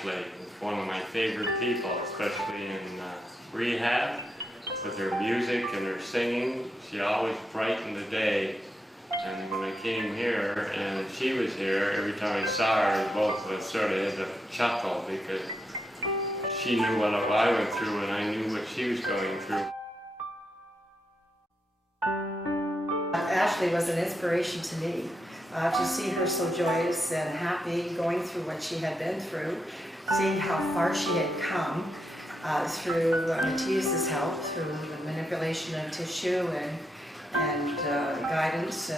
Ashley is one of my favorite people, especially in rehab. With her music and her singing, she always brightened the day. And when I came here and she was here, every time I saw her, both of us sort of had a chuckle because she knew what I went through and I knew what she was going through. Ashley was an inspiration to me. To see her so joyous and happy going through what she had been through, seeing how far she had come through Matthias's help, through the manipulation of tissue and guidance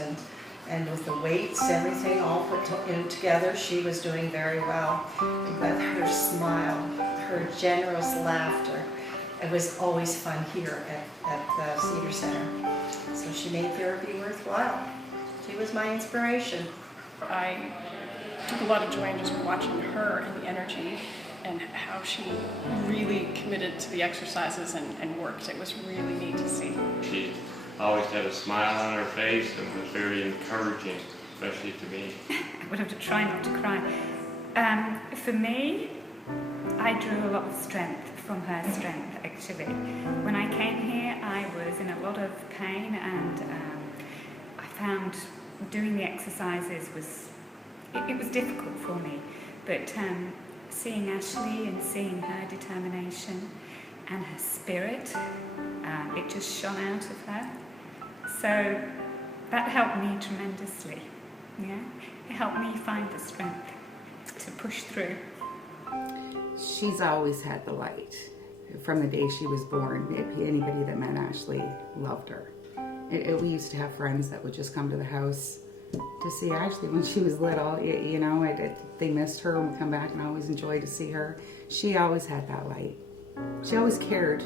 and with the weights, everything all put in together, she was doing very well. But her smile, her generous laughter, it was always fun here at the Cedar Center. So she made therapy worthwhile. She was my inspiration. I took a lot of joy in just watching her and the energy and how she really committed to the exercises and worked. It was really neat to see. She always had a smile on her face and was very encouraging, especially to me. I would have to try not to cry. For me, I drew a lot of strength from her strength, actually. When I came here, I was in a lot of pain, and I found doing the exercises was difficult for me. But seeing Ashley and seeing her determination and her spirit, it just shone out of her. So that helped me tremendously. Yeah, it helped me find the strength to push through. She's always had the light. From the day she was born, anybody that met Ashley loved her. We used to have friends that would just come to the house to see Ashley when she was little. You know, they missed her and would come back and always enjoyed to see her. She always had that light. She always cared.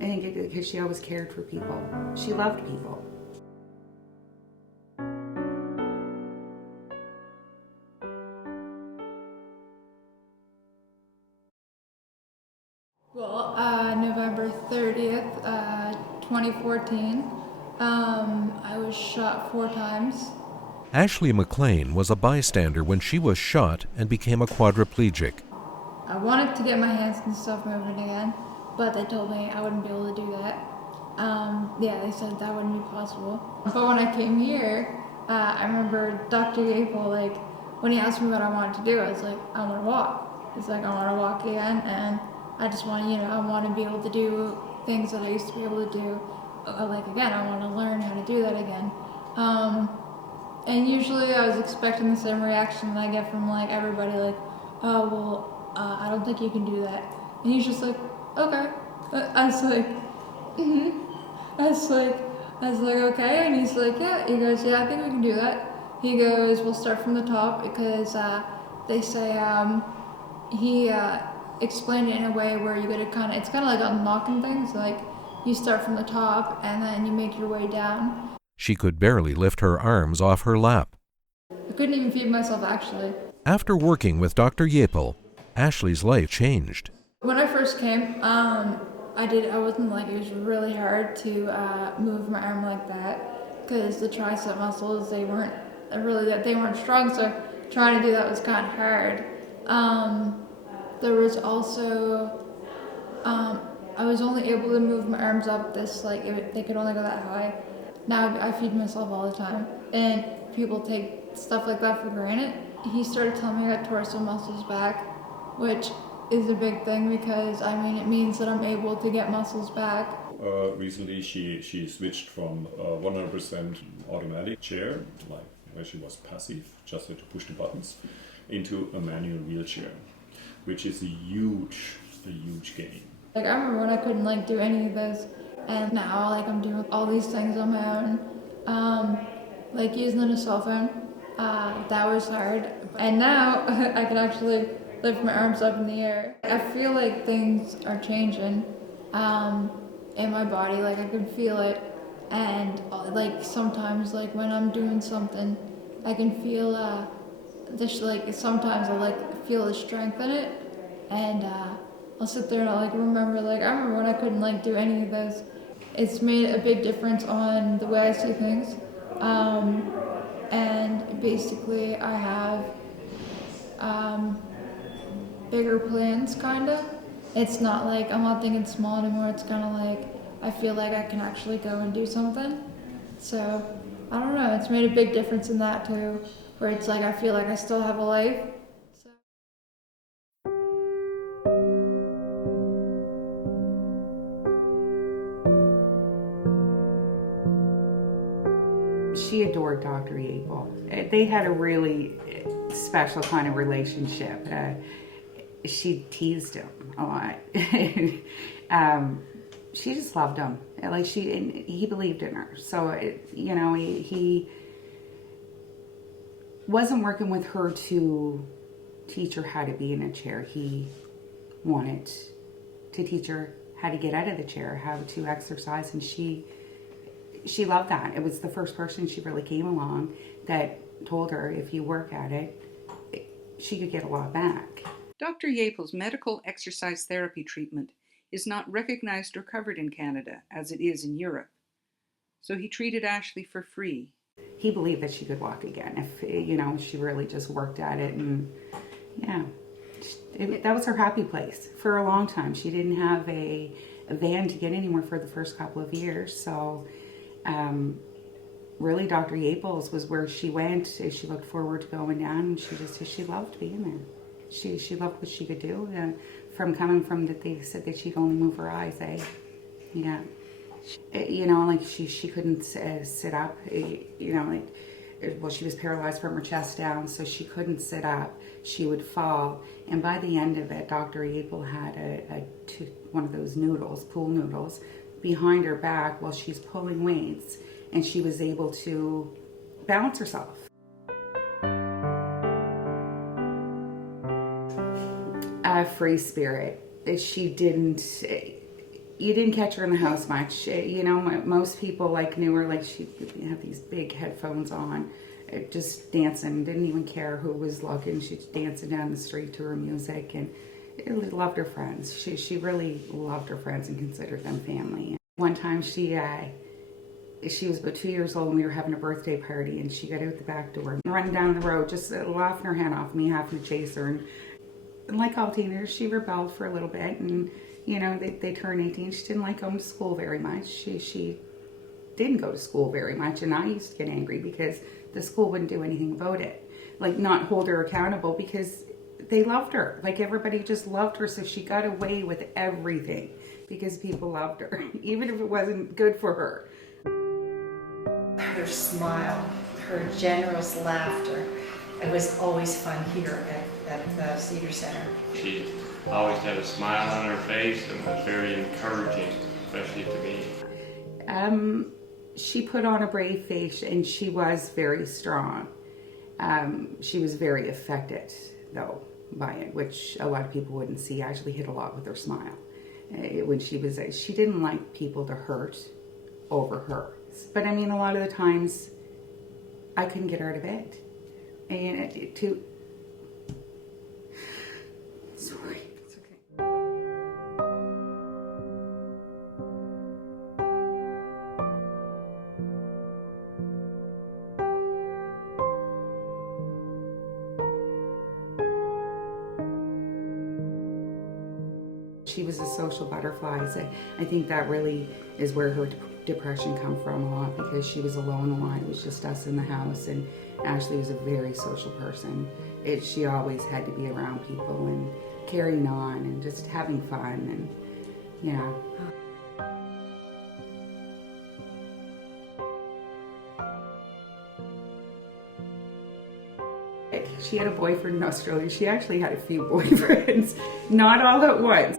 I think because she always cared for people. She loved people. Well, November 30th, 2014, I was shot 4 times. Ashley McLean was a bystander when she was shot and became a quadriplegic. I wanted to get my hands and stuff moving again, but they told me I wouldn't be able to do that. They said that wouldn't be possible. But when I came here, I remember Dr. Gable, when he asked me what I wanted to do, I was like, I want to walk. He's like, I want to walk again, and I just want, I want to be able to do things that I used to be able to do. Again, I want to learn how to do that again. And usually I was expecting the same reaction that I get from everybody, oh, well, I don't think you can do that. And he's just like, okay. I was like, I was like, okay. And he's like, yeah. He goes, yeah, I think we can do that. He goes, we'll start from the top because they say he explained it in a way where you gotta it's kind of like unlocking things. You start from the top and then you make your way down. She could barely lift her arms off her lap. I couldn't even feed myself, actually. After working with Dr. Jaepel, Ashley's life changed. When I first came, I wasn't it was really hard to move my arm like that because the tricep muscles, they weren't strong, so trying to do that was kind of hard. There was also, I was only able to move my arms up this, they could only go that high. Now I feed myself all the time, and people take stuff like that for granted. He started telling me I got torso muscles back, which is a big thing because, it means that I'm able to get muscles back. Recently she switched from 100% automatic chair, where she was passive, just had to push the buttons, into a manual wheelchair, which is a huge gain. I remember when I couldn't do any of this, and now I'm doing all these things on my own. Using a cell phone, that was hard. And now I can actually lift my arms up in the air. I feel like things are changing in my body, I can feel it. And sometimes when I'm doing something, I can feel sometimes I'll feel the strength in it, and I'll sit there and I'll remember I remember when I couldn't do any of this. It's made a big difference on the way I see things, and basically I have bigger plans, kind of. It's not like I'm not thinking small anymore. It's kind of like I feel like I can actually go and do something. So I don't know. It's made a big difference in that too, where it's like I feel like I still have a life. So. She adored Dr. Jaepel. They had a really special kind of relationship. She teased him a lot. She just loved him. And he believed in her. So, he wasn't working with her to teach her how to be in a chair. He wanted to teach her how to get out of the chair, how to exercise, and she loved that. It was the first person she really came along that told her if you work at it, she could get a lot back. Dr. Jaepel's medical exercise therapy treatment is not recognized or covered in Canada as it is in Europe. So he treated Ashley for free. He believed that she could walk again if, she really just worked at it. And yeah, that was her happy place for a long time. She didn't have a van to get anywhere for the first couple of years. So really Dr. Jaepel's was where she went. She looked forward to going down, and she loved being there. She loved what she could do. From coming from that, they said that she could only move her eyes. Yeah. She couldn't sit up. She was paralyzed from her chest down, so she couldn't sit up. She would fall, and by the end of it, Dr. Jaepel had one of those pool noodles, behind her back while she's pulling weights, and she was able to balance herself. A free spirit. You didn't catch her in the house much. Most people knew her, she had these big headphones on, just dancing, didn't even care who was looking. She's dancing down the street to her music, and loved her friends. She really loved her friends and considered them family. One time she was about 2 years old, and we were having a birthday party, and she got out the back door and running down the road, just laughing her head off, me having to chase her. And like all teenagers, she rebelled for a little bit, and they turned 18. She didn't like going to school very much. She didn't go to school very much, and I used to get angry because the school wouldn't do anything about it, not hold her accountable, because they loved her. Everybody just loved her, so she got away with everything because people loved her, even if it wasn't good for her. Her smile, her generous laughter, it was always fun here at the Cedar Center. She always had a smile on her face and was very encouraging, especially to me. She put on a brave face, and she was very strong. She was very affected, though, by it, which a lot of people wouldn't see. Ashley hit a lot with her smile. When she didn't like people to hurt over her. But a lot of the times, I couldn't get her out of bed. And sorry, it's okay. She was a social butterfly. So I think that really is where her depression come from a lot, because she was alone a lot. It was just us in the house, and Ashley was a very social person. She always had to be around people and carrying on and just having fun, and She had a boyfriend in Australia. She actually had a few boyfriends, not all at once.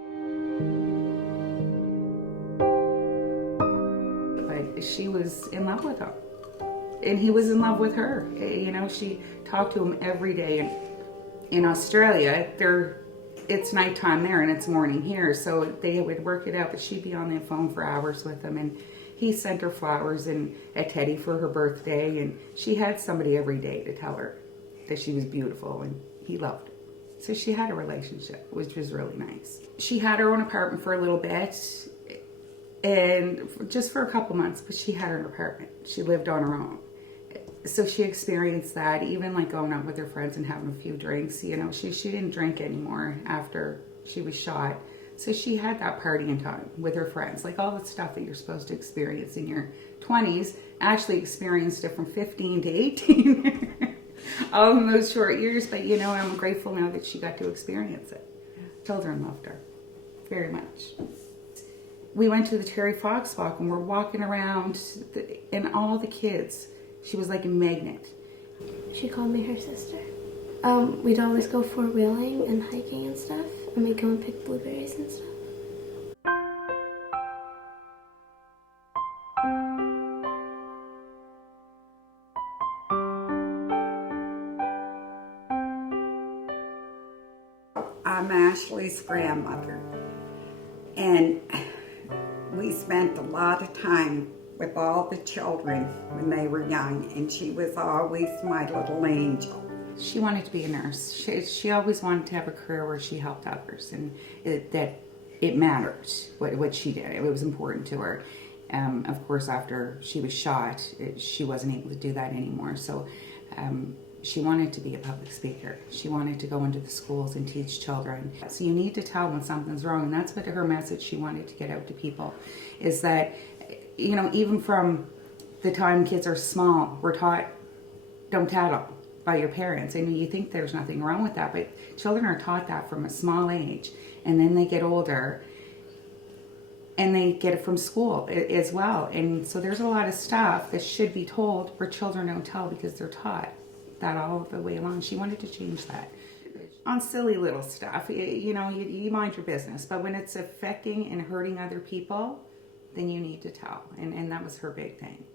But she was in love with him, and he was in love with her. She talked to him every day. And in Australia, it's nighttime there and it's morning here, so they would work it out, but she'd be on the phone for hours with him, and he sent her flowers and a teddy for her birthday, and she had somebody every day to tell her that she was beautiful, and he loved her. So she had a relationship, which was really nice. She had her own apartment for a little bit, and just for a couple months, but she had her apartment. She lived on her own. So she experienced that, even like going out with her friends and having a few drinks. You know, she didn't drink anymore after she was shot. So she had that partying time with her friends, like all the stuff that you're supposed to experience in your 20s, actually experienced it from 15 to 18. All in those short years, but you know, I'm grateful now that she got to experience it. Children loved her very much. We went to the Terry Fox walk and we're walking around and all the kids, she was like a magnet. She called me her sister. We'd always go four-wheeling and hiking and stuff, and we'd go and pick blueberries and stuff. I'm Ashley's grandmother, and we spent a lot of time with all the children when they were young, and she was always my little angel. She wanted to be a nurse. She always wanted to have a career where she helped others, and that it mattered what she did. It was important to her. Of course, after she was shot, she wasn't able to do that anymore. So she wanted to be a public speaker. She wanted to go into the schools and teach children. So you need to tell when something's wrong, and that's what her message she wanted to get out to people, is that, you know, even from the time kids are small, we're taught, don't tattle, by your parents. And you think there's nothing wrong with that, but children are taught that from a small age, and then they get older and they get it from school as well. And so there's a lot of stuff that should be told where children don't tell because they're taught that all the way along. She wanted to change that. On silly little stuff, you know, you mind your business, but when it's affecting and hurting other people, then you need to tell. And that was her big thing.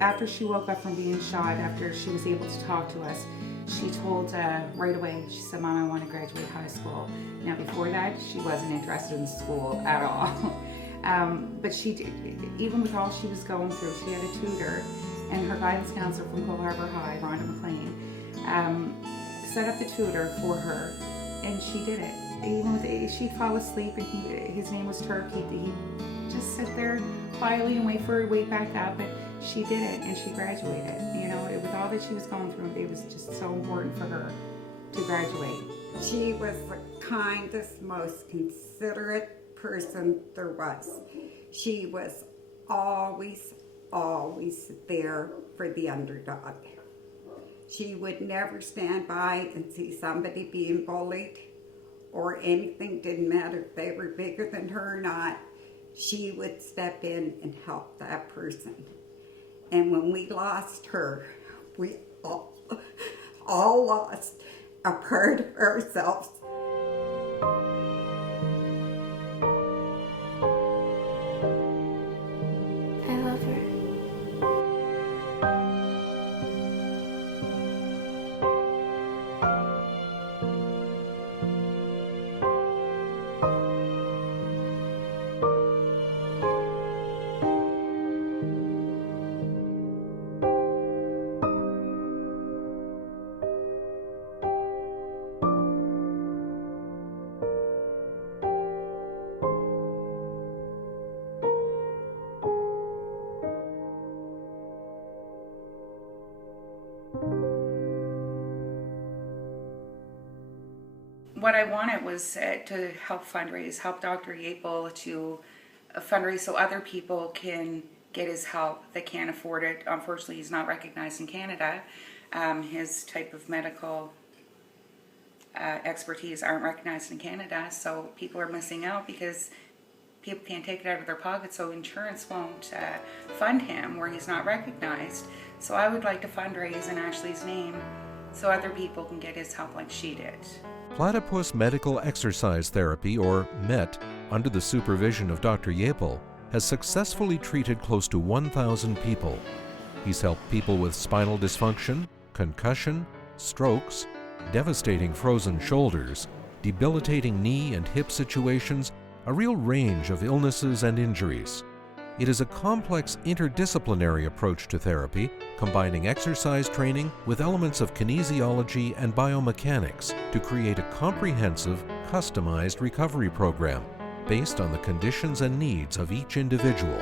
After she woke up from being shot, after she was able to talk to us, she told right away, she said, Mom, I want to graduate high school. Now before that, she wasn't interested in school at all. But she did, even with all she was going through, she had a tutor, and her guidance counselor from Cole Harbour High, Rhonda McLean, set up the tutor for her, and she did it. Even with, she'd fall asleep, and his name was Turk, he'd just sit there quietly and wait for her to wake back up, but she did it, and she graduated. You know, with all that she was going through, it was just so important for her to graduate. She was the kindest, most considerate person there was. She was always there for the underdog. She would never stand by and see somebody being bullied or anything. Didn't matter if they were bigger than her or not. She would step in and help that person. And when we lost her, we all lost a part of ourselves. I love her. What I wanted was to help fundraise, help Dr. Jaepel to fundraise so other people can get his help that can't afford it. Unfortunately, he's not recognized in Canada. His type of medical expertise aren't recognized in Canada, so people are missing out because people can't take it out of their pocket, so insurance won't fund him where he's not recognized. So I would like to fundraise in Ashley's name so other people can get his help like she did. Platypus Medical Exercise Therapy, or MET, under the supervision of Dr. Jaepel, has successfully treated close to 1,000 people. He's helped people with spinal dysfunction, concussion, strokes, devastating frozen shoulders, debilitating knee and hip situations, a real range of illnesses and injuries. It is a complex interdisciplinary approach to therapy, combining exercise training with elements of kinesiology and biomechanics to create a comprehensive, customized recovery program based on the conditions and needs of each individual.